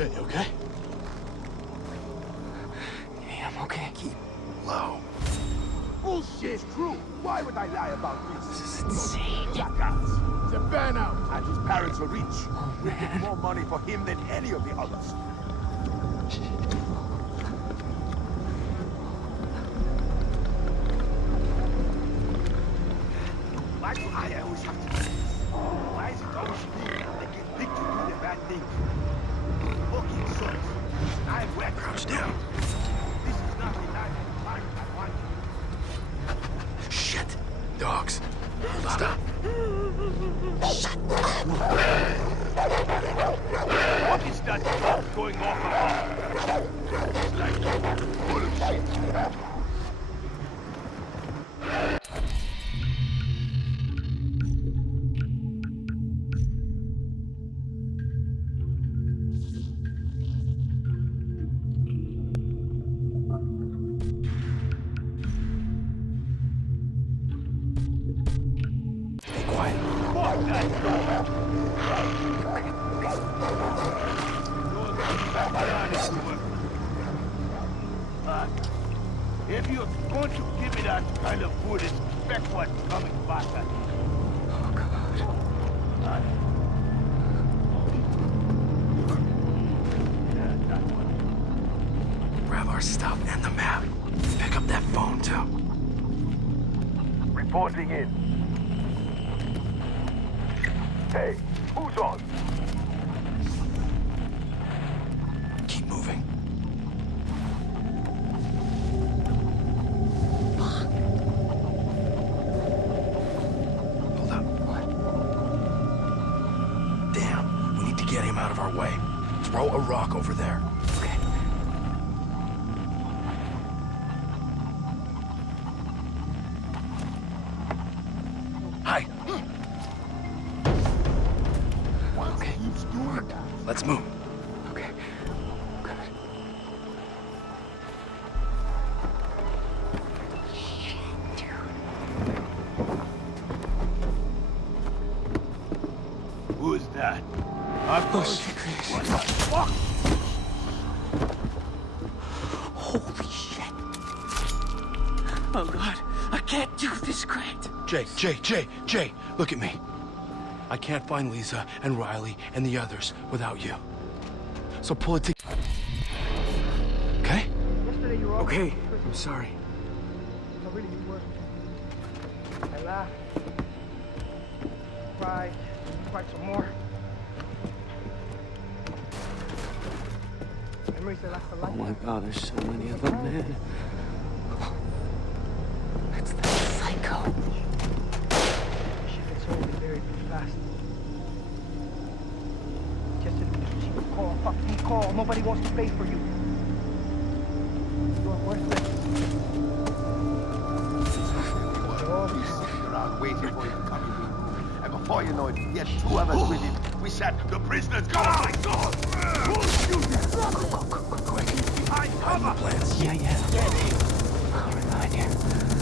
Jay, you okay? Yeah, I'm okay. Keep low. Bullshit, true. Why would I lie about this? This is insane. Jackass. It's a burnout, and his parents are rich. Oh, We'll get man. more money for him than any of the others. Why do I always have to do this? Why is it always me that get picked to do the bad thing? Fucking sucks. I'm wet. Crouch down. This is not the life I want. Shit. Dogs. Hold on. Stop. What is that dog going off about? It's like full of shit. Be quiet. Fuck that dog. If you're going to give me that kind of food, expect what's coming back at you. Oh, God. Yeah, that one. Grab our stuff and the map. Pick up that phone, too. Reporting in. Hey, who's on? Keep moving. Hold up. What? Damn. We need to get him out of our way. Throw a rock over there. Okay. Hi. Okay. Keeps doing that. Let's move. Okay. Good. Shit, dude. Who's that? Oh, shit, Chris. What the fuck? Holy shit. Oh, God. I can't do this, Grant. Jay, look at me. I can't find Lisa and Riley and the others without you. So pull it together. Okay? Yesterday you were all Okay. I'm sorry. No, really, you were. I laughed. Cried. Cried some more. Memories that last a Oh, lifetime. my God. There's so many of them, man. That's that psycho. She gets old and buried pretty fast. Yesterday she would call, fucking call. Nobody wants to pay for you. You're worthless. Around waiting for him to come into the room. And before you know it, he had two of us with him. We said, the prisoners, go on! Go! Quick. Behind Hide in the cover! plants. Yeah. I'll remind you.